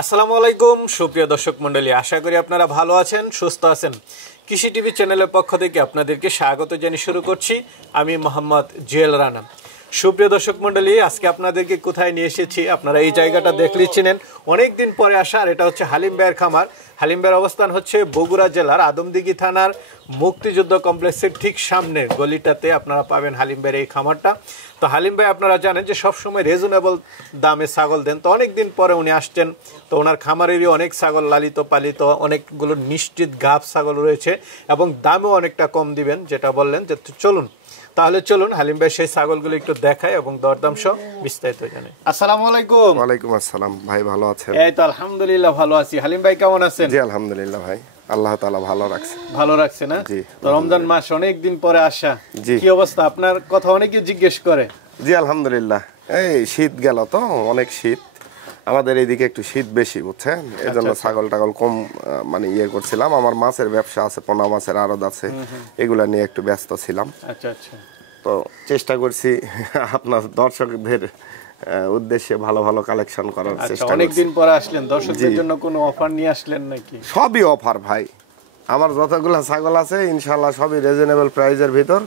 আসসালামু আলাইকুম সুপ্রিয় দর্শক মণ্ডলী, আশা করি আপনারা ভালো আছেন, সুস্থ আছেন। কৃষি টিভি চ্যানেলের পক্ষ থেকে আপনাদেরকে স্বাগত জানিয়ে শুরু করছি আমি মোহাম্মদ জুয়েল রানা। সুপ্রিয় দর্শক মণ্ডলী, আজকে আপনাদেরকে কোথায় নিয়ে এসেছি আপনারা এই জায়গাটা দেখলেই চিনেন। অনেক দিন পরে আসা, আর এটা হচ্ছে হালিম ভাইয়ের খামার। হালিম ভাইয়ের অবস্থান হচ্ছে বগুড়া জেলার আদমদিঘি থানার মুক্তিযুদ্ধ কমপ্লেক্সের ঠিক সামনে গলিটাতে আপনারা পাবেন হালিম ভাইয়ের এই খামারটা। তো হালিম ভাই আপনারা জানেন যে সবসময় রিজনেবল দামে ছাগল দেন। তো অনেক দিন পরে উনি আসছেন, তো ওনার খামারেরই অনেক ছাগল লালিত পালিত, অনেকগুলো নিশ্চিত গাব ছাগল রয়েছে এবং দামও অনেকটা কম দিবেন যেটা বললেন। যে চলুন হালিম ভাই সেই ছাগলগুলো একটু দেখায় এবং দরদাম সহ বিস্তারিত জানাই। আসসালামু আলাইকুম। ওয়ালাইকুম আসসালাম ভাই, ভালো আছেন? এই তো আলহামদুলিল্লাহ ভালো আছি। হালিম ভাই কেমন আছেন? জি আলহামদুলিল্লাহ ভাই, আল্লাহ তাআলা ভালো রাখছে না? তো রমজান মাস অনেক দিন পরে আসা, কি অবস্থা? আপনার কথা অনেকে জিজ্ঞেস করে। জি আলহামদুলিল্লাহ, এই শীত গেল তো, অনেক শীত আমাদের এইদিকে, একটু শীত বেশি বুঝছেন, এজন্য ছাগল টাগল কম মানে করছিলাম। আমার মাছের ব্যবসা আছে, পোনা মাছের আড়ত আছে, এগুলা নিয়ে একটু ব্যস্ত ছিলাম। আচ্ছা আচ্ছা। তো চেষ্টা করছি আপনার দর্শকদের উদ্দেশ্যে ভালো ভালো কালেকশন করার চেষ্টা। অনেকদিন পরে আসলেন, দর্শকদের জন্য কোনো অফার নিয়ে আসলেন নাকি? সবই অফার ভাই, আমার যতগুলা ছাগল আছে ইনশাআল্লাহ সবই রিজনেবল প্রাইজের ভিতর,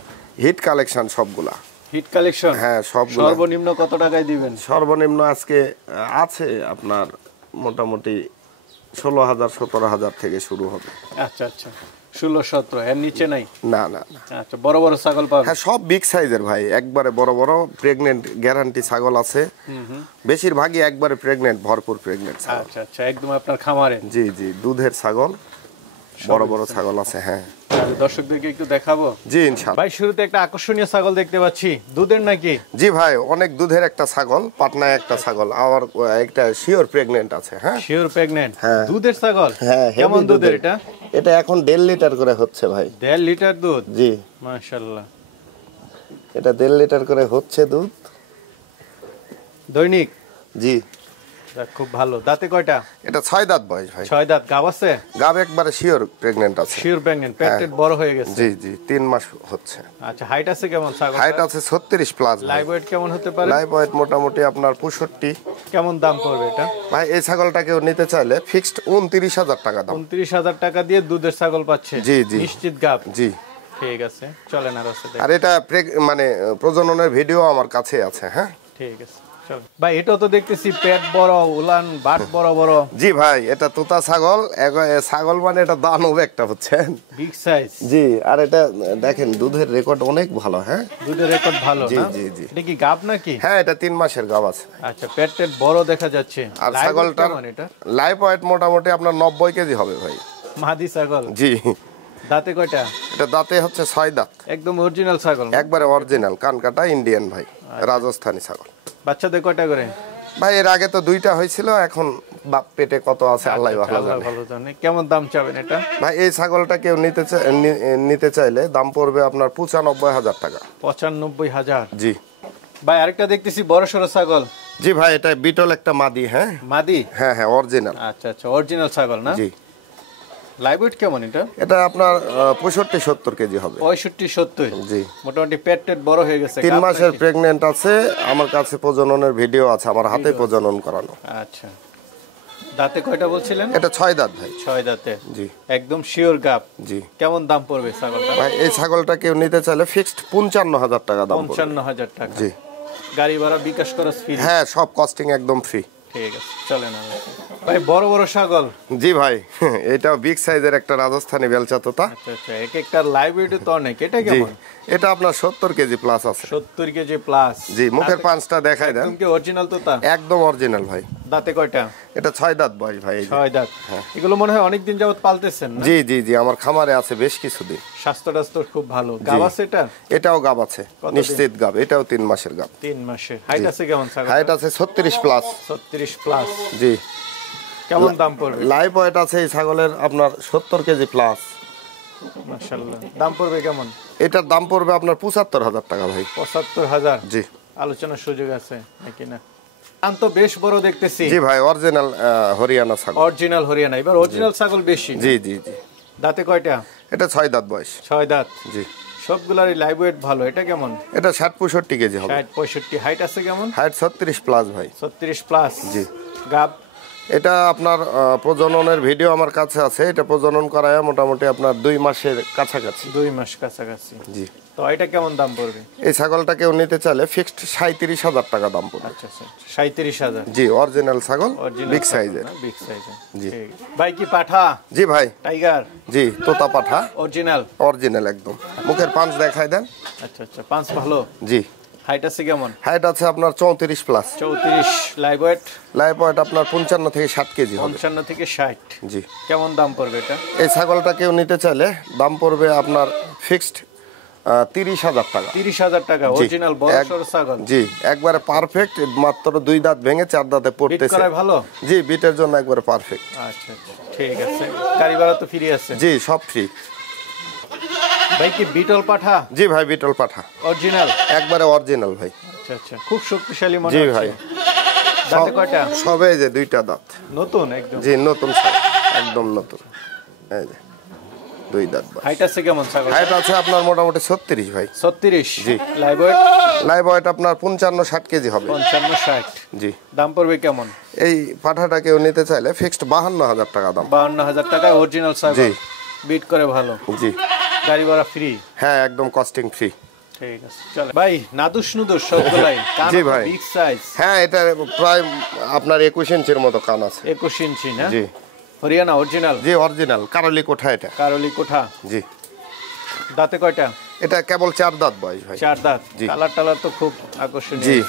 হিট কালেকশন সবগুলা। Hit collection? হ্যাঁ সবগুলা। সর্বনিম্ন কত টাকায় দিবেন? সর্বনিম্ন আজকে আছে আপনার মোটামুটি 16,000 17,000 থেকে শুরু হবে। আচ্ছা আচ্ছা, 16-17 এর নিচে নাই? না না না। আচ্ছা, বড় বড় ছাগল পাবেন? হ্যাঁ সব বিগ সাইজের ভাই, একবারে বড় বড় প্রেগন্যান্ট গ্যারান্টি ছাগল আছে। বেশিরভাগই একবারে প্রেগন্যান্ট, ভরপুর প্রেগন্যান্ট ছাগল। আচ্ছা আচ্ছা, একদম আপনার খামারে? জি জি, দুধের ছাগল, বড় বড় ছাগল আছে। হ্যাঁ দর্শকদেরকে একটু দেখাবো? জি ইনশাআল্লাহ। ভাই শুরুতে একটা আকর্ষণীয় ছাগল দেখতে পাচ্ছি, দুধের নাকি? জি ভাই, অনেক দুধের একটা ছাগল, পাটনায় একটা ছাগল, আর একটা শিওর প্রেগন্যান্ট আছে। হ্যাঁ শিওর প্রেগন্যান্ট, দুধের ছাগল। হ্যাঁ, কেমন দুধের এটা? এটা এখন 1.5 লিটার করে হচ্ছে ভাই। 1.5 লিটার দুধ? জি মাশাআল্লাহ, এটা 1.5 লিটার করে হচ্ছে দুধ দৈনিক? জি খুব ভালো। দাঁতে কয়টা? এটা 6 দাঁত বয়স ভাই। 6 দাঁত। গাব আছে? গাব একবারে শিওর প্রেগন্যান্ট আছে। শিওর প্রেগন্যান্ট, পেটের বড় হয়ে গেছে? জি জি, 3 মাস হচ্ছে। আচ্ছা, হাইট আছে কেমন ছাগল? হাইট আছে 36 প্লাস। লাইভ ওয়েট কেমন হতে পারে? লাইভ ওয়েট মোটামুটি আপনার 65। কেমন দাম পড়বে এটা ভাই? এই ছাগলটাকে নিতে চাইলে ফিক্সড 29,000 টাকা দাম। 29,000 টাকা দিয়ে দুধের ছাগল পাচ্ছে? জি জি, নিশ্চিত গাব? জি ঠিক আছে, চলেন আর আছে। আর এটা মানে প্রজননের ভিডিও আমার কাছে আছে। হ্যাঁ ঠিক আছে। ভাই এটাও তো দেখতেছি পেট বড়, উলান বাট বড় বড়। জি ভাই, এটা তোতা ছাগল। ছাগল মানে এটা দানব একটা, বুঝছেন, বিগ সাইজ। জি, আর এটা দেখেন দুধের রেকর্ড অনেক ভালো। হ্যাঁ দুধের রেকর্ড ভালো। জি জি জি। এটা কি গাব নাকি? হ্যাঁ, এটা 3 মাসের গাব আছে। আচ্ছা, পেটের বড় দেখা যাচ্ছে। আর ছাগলটার লাইভ ওয়েট মোটামুটি আপনার 90 কেজি হবে ভাই। মাদি ছাগল? জি। দাঁতে কয়টা? এটা দাঁতে হচ্ছে 6 দাঁত। একদম অরিজিনাল ছাগল? একবারে অরিজিনাল, কান কাটা ইন্ডিয়ান ভাই, রাজস্থানী ছাগল। বাচ্চাদের কয়টা করে? ভাই এর আগে তো 2টা হয়েছিল, এখন বাপ পেটে কত আছে আল্লাহ ভালো জানে। কেমন দাম চাবেন এটা? ভাই এই ছাগলটা কেউ নিতে চাইলে দাম পড়বে আপনার 95,000 টাকা। 95,000? জি ভাই আরেকটা দেখতেছি বড় সরো ছাগল। জি ভাই, এটা বিটল একটা মাদি। হ্যাঁ মাদি? হ্যাঁ হ্যাঁ, অরিজিনাল। আচ্ছা আচ্ছা, অরিজিনাল ছাগল না? জি। লাইভ ওয়েট কেমন এটা? এটা আপনার 65-70 কেজি হবে। 65-70? জি। মোটামুটি পেট বড় হয়ে গেছে। 3 মাসের প্রেগন্যান্ট আছে, আমার কাছে প্রজননের ভিডিও আছে, আমার হাতে প্রজনন করানো। আচ্ছা, দাঁতে কয়টা বলছিলেন? এটা 6 দাঁত ভাই। 6 দাঁতে? জি। একদম শিওর গাব? জি। কেমন দাম পড়বে ছাগলটা? ভাই এই ছাগলটা কেউ নিতে চাইলে ফিক্সড 55,000 টাকা দাম পড়বে। 55,000 টাকা? জি। গাড়ি ভাড়া বিকাশ খরচ ফ্রি? হ্যাঁ, সব কস্টিং একদম ফ্রি। ঠিক আছে, চলেন। ভাই বড় বড় ছাগল? জি ভাই, এটাও বিগ সাইজের একটা রাজস্থানী বেলচা তোতা। আচ্ছা আচ্ছা, এক একটা লাইভ ওয়েট তো অনেক। এটা কেমন? এটা আপনার 70 কেজি প্লাস আছে। 70 কেজি প্লাস? জি। মুখের পাঁচটা দেখাই দেন। একদম কি অরিজিনাল তোতা? একদম অরিজিনাল ভাই। দাঁতে কয়টা? এটা 6 দাঁত বয়স ভাই। 6 দাঁত? হ্যাঁ। এগুলো মনে হয় অনেক দিন যাবত পালতেছেন না? জি জি জি, আমার খামারে আছে বেশ কিছুদিন। স্বাস্থ্য খুব ভালো। গাব আছে এটা? এটাও গাব আছে, নিশ্চিত গাব। এটাও 3 মাসের গাব। 3 মাসের। হাইট আছে কেমন ছাগল? হাইট আছে 36 প্লাস। 36 প্লাস? জি। কেমন দাম পড়বে? লাইভ ওয়েট আছে এই ছাগলের আপনার 70 কেজি প্লাস। মাশাআল্লাহ। দাম পড়বে কেমন? এটার দাম পড়বে আপনার 75,000 টাকা ভাই। 75,000? জি। আলোচনার সুযোগ আছে নাকি না? দাম তো বেশ বড় দেখতেছি। জি ভাই, অরিজিনাল হরিয়ানা ছাগল। অরিজিনাল হরিয়ানা। এবার অরিজিনাল ছাগল বেশি? জি জি জি। দাঁতে কয়টা? এটা 6 দাঁত বয়স। 6 দাঁত? জি। সবগুলারই লাইভ ওয়েট ভালো। এটা কেমন? এটা 60-65 কেজি হবে। 60-65। হাইট আছে কেমন? হাইট 36 প্লাস ভাই। 36 প্লাস? জি। গাব? এটা আপনার প্রজননের ভিডিও আমার কাছে আছে। এটা প্রজনন করায় মোটামুটি আপনার 2 মাসের কাছাকাছি। 2 মাস কাছাকাছি। জি। তো এটা কেমন দাম পড়বে? এই ছাগলটা কেউ নিতে চাইলে ফিক্সড 37,000 টাকা দাম পড়বে। আচ্ছা আচ্ছা 37,000। জি, অরিজিনাল ছাগল, বিগ সাইজের। বিগ সাইজের। জি ভাই কি পাঠা? জি ভাই। টাইগার? জি, তোতা পাঠা। অরিজিনাল? অরিজিনাল একদম। মুখের পাঁচ দেখাই দেন। আচ্ছা আচ্ছা, পাঁচ ভালো। জি। হাইট আছে কেমন? হাইট আছে আপনার 34 plus. 34। Live weight? Live weight আপনার 55 থেকে 60 কেজি হবে। 55 থেকে 60। জি। কেমন দাম পড়বে এটা? এই ছাগলটা কেউ নিতে চাইলে দাম পড়বে আপনার ফিক্সড 30,000 টাকা। 30,000 টাকা। অরিজিনাল বড় সরো ছাগল। জি, একবারে পারফেক্ট। মাত্র 2 দাঁত ভেঙে 4 দাঁতে পড়তেছে। বিট করায় ভালো? জি, বিটের জন্য একবারে পারফেক্ট। আচ্ছা আচ্ছা ঠিক আছে। গাড়ি ভাড়া তো ফ্রি আছে? জি, সব ফ্রি। ভাই কি বিটল পাঠা? জি ভাই, বিটল পাঠা। অরিজিনাল? একবারে অরিজিনাল ভাই। আচ্ছা আচ্ছা, খুব শক্তিশালী মনে হচ্ছে। জি ভাই। দাঁতে কয়টা? সবে যে 2টা দাঁত। নতুন একদম? জি, নতুন একদম নতুন। এই যে 2 দাঁত। হাইট আছে কেমন ছাগল? হাইট আছে আপনার মোটামুটি 36 ভাই। 36? জি। Live weight? লাইভ ওয়েট আপনার 55-60 কেজি হবে। 55-60। জি। দাম পড়বে কেমন? এই পাঠাটা কেউ নিতে চাইলে ফিক্সড 52,000 টাকা দাম। 52,000 টাকা অরিজিনাল ছাগল? জি। বিট করে ভালো? জি। গাড়ি ভাড়া ফ্রি? হ্যাঁ, একদম কস্টিং ফ্রি। ঠিক আছে চলে ভাই। নাদুস নুদুস সবগুলাই? জি ভাই। Big size? হ্যাঁ, এটা প্রায় আপনার 21 ইঞ্চির মতো কান আছে। 21 ইঞ্চি না? জি। হরিয়ানা অরিজিনাল? জি, অরিজিনাল কারলি কোঠা এটা। কারলি কোঠা? জি। দাঁতে কয়টা? এটা কেবল 4 দাঁত বয়স ভাই। 4 দাঁত। জি। কালার টালার তো খুব আকর্ষণীয়। জি।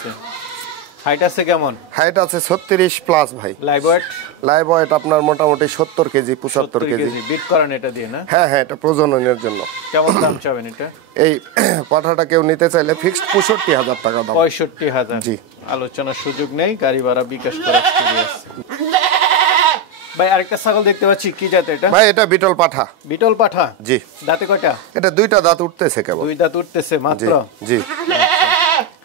হাইট আছে কেমন? হাইট আছে 36 প্লাস ভাই। Live weight? লাইভ ওয়েট আপনার মোটামুটি 70 কেজি 75 কেজি। বিট করেন এটা দিয়ে না? হ্যাঁ হ্যাঁ, এটা প্রজননের জন্য। কেমন দাম চাবেন এটা? এই পাঠাটা কেউ নিতে চাইলে ফিক্সড 65,000 টাকা দাম। 65,000? জি। আলোচনার সুযোগ নেই, গাড়ি ভাড়া বিকাশ করার সুযোগ আছে। ভাই আরেকটা ছাগল দেখতে পাচ্ছি, কি জাত এটা? ভাই এটা বিটল পাঠা। বিটল পাঠা? জি। দাঁতে কয়টা? এটা 2টা দাঁত উঠতেছে কেবল। 2 দাঁত উঠতেছে মাত্র? জি।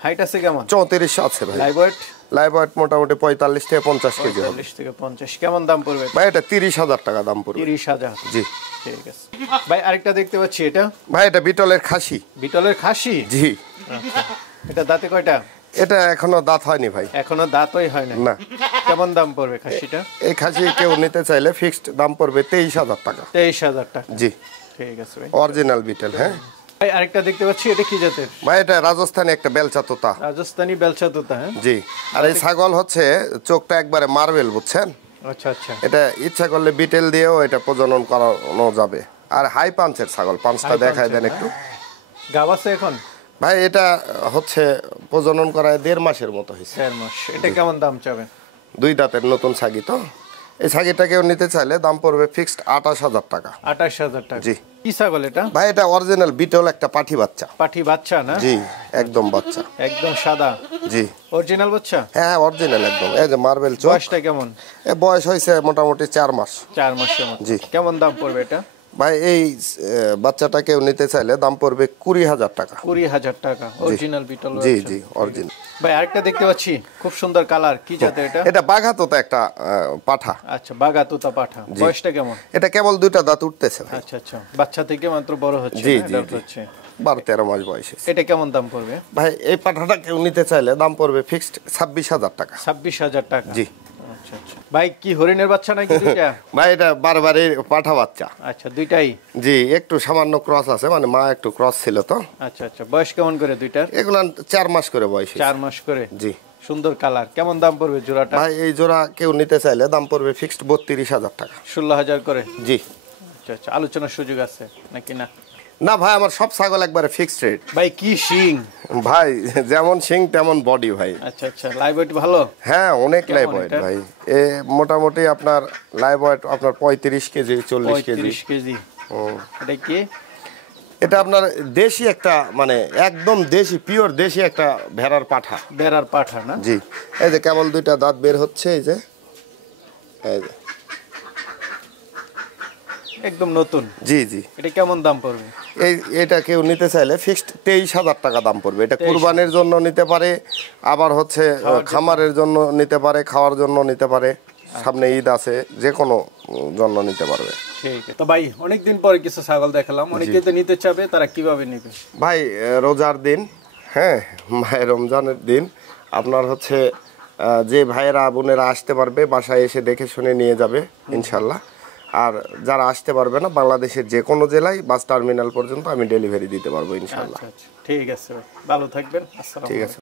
হাইট আছে কেমন? 34 আছে ভাই। Live weight? লাইভ ওয়েট মোটামুটি 45 থেকে 50 কেজি হবে। 45 থেকে 50। কেমন দাম পড়বে? ভাই এটা 30,000 টাকা দাম পড়বে। 30,000? জি। ঠিক আছে ভাই। আরেকটা দেখতে পাচ্ছি, এটা? ভাই এটা বিটলের খাসি। বিটলের খাসি? জি। আচ্ছা। এটা দাঁতে কয়টা? এটা এখনো দাঁত হয়নি ভাই। এখনো দাঁতই হয় না? না। কেমন দাম পড়বে খাসিটা? এই খাসি কেউ নিতে চাইলে ফিক্সড দাম পড়বে 23,000 টাকা। 23,000 টাকা? জি। ঠিক আছে ভাই। Original Beetle. হ্যাঁ ভাই আরেকটা দেখতে পাচ্ছি, এটা কি জাতের? ভাই এটা রাজস্থানি একটা বেলচা তোতা। রাজস্থানি বেলচা তোতা? হ্যাঁ। জি। আর এই ছাগল হচ্ছে চোখটা একবারে মার্বেল, বুঝছেন? আচ্ছা আচ্ছা। এটা ইচ্ছা করলে বিটেল দিয়েও এটা প্রজনন করানো যাবে। আর হাই পাঞ্চের ছাগল। পাঁচটা দেখায় দেন একটু। গাব আছে এখন? ভাই এটা হচ্ছে প্রজনন করায় 1.5 মাসের মতো হয়েছে। 1.5 মাস। এটা কেমন দাম চাবেন? 2 দাঁতের নতুন ছাগি তো। এই ছাগিটা কেউ নিতে চাইলে দাম পড়বে ফিক্সড 28,000 টাকা। 28,000 টাকা? জি। কি ছাগল এটা? ভাই এটা অরিজিনাল বিটল একটা পাঠি বাচ্চা। পাঠি বাচ্চা না? জি, একদম বাচ্চা। একদম সাদা? জি। অরিজিনাল বাচ্চা? হ্যাঁ, অরিজিনাল একদম। এই যে মার্বেল চোখ। বয়সটা কেমন? বয়স হয়েছে মোটামুটি 4 মাস। 4 মাসের মতো? জি। কেমন দাম পড়বে এটা? ভাই এই বাচ্চাটা কেউ নিতে চাইলে দাম পড়বে 20,000 টাকা। 20,000 টাকা? Original Beetle? জি জি, অরিজিনাল। ভাই আরেকটা দেখতে পাচ্ছি, খুব সুন্দর কালার, কি জাতের এটা? এটা বাঘা তোতা একটা পাঠা। আচ্ছা, বাঘা তোতা পাঠা। বয়সটা কেমন? এটা কেবল 2টা দাঁত উঠতেছে ভাই। আচ্ছা আচ্ছা, বাচ্চা থেকে মাত্র বড় হচ্ছে? জি না, জি এটা হচ্ছে 12-13 মাস বয়স। এটা কেমন দাম পড়বে? ভাই এই পাঠাটা কেউ নিতে চাইলে দাম পড়বে ফিক্সড 26,000 টাকা। 26,000 টাকা? জি। আচ্ছা আচ্ছা। ভাই কি হরিণের বাচ্চা নাকি দুইটা? ভাই এটা বারবারই পাঠা বাচ্চা। আচ্ছা, দুইটাই? জি, একটু সামান্য ক্রস আছে, মানে মা একটু ক্রস ছিল তো। আচ্ছা আচ্ছা। বয়স কেমন করে দুইটার? এগুলা 4 মাস করে বয়স। 4 মাস করে? জি। সুন্দর কালার। কেমন দাম পড়বে জোড়াটা? ভাই এই জোড়া কেউ নিতে চাইলে দাম পড়বে ফিক্সড 32,000 টাকা। 16,000 করে? জি। আচ্ছা আচ্ছা। আলোচনার সুযোগ আছে নাকি না? না ভাই, আমার সব ছাগল একবারে ফিক্সড রেট। ভাই কি শিং! ভাই যেমন শিং তেমন বডি ভাই। আচ্ছা আচ্ছা। লাইভ ওয়েট ভালো? হ্যাঁ, অনেক লাইভ ওয়েট ভাই। এ মোটামুটি আপনার লাইভ ওয়েট আপনার 35 কেজি 40 কেজি। 35 কেজি? এটা কি? এটা আপনার দেশি একটা, মানে একদম দেশি পিওর দেশি একটা ভেড়ার পাঠা। ভেড়ার পাঠা না? জি। এই যে কেবল 2টা দাঁত বের হচ্ছে, এই যে একদম নতুন? জি জি। এটা কেমন দাম পড়বে? এটা কেউ নিতে চাইলে ফিক্সড 23,000 টাকা দাম পড়বে। এটা কুরবানির জন্য নিতে পারে, আবার হচ্ছে খামারের জন্য নিতে পারে, খাওয়ার জন্য নিতে পারে, সামনে ঈদ আছে, যে কোনো জন্য নিতে পারবে। ঠিক আছে। তো ভাই অনেকদিন পরে কিছু ছাগল দেখালাম, অনেকে তো নিতে চাবে, তারা কিভাবে নেবে? ভাই রোজার দিন, হ্যাঁ মাহে রমজানের দিন আপনার হচ্ছে যে ভাইয়েরা বোনেরা আসতে পারবে বাসায় এসে দেখে শুনে নিয়ে যাবে ইনশাল্লাহ। আর যারা আসতে পারবে না, বাংলাদেশের যে কোনো জেলায় বাস টার্মিনাল পর্যন্ত আমি ডেলিভারি দিতে পারবো ইনশাল্লাহ। ঠিক আছে, ভালো থাকবেন। ঠিক আছে।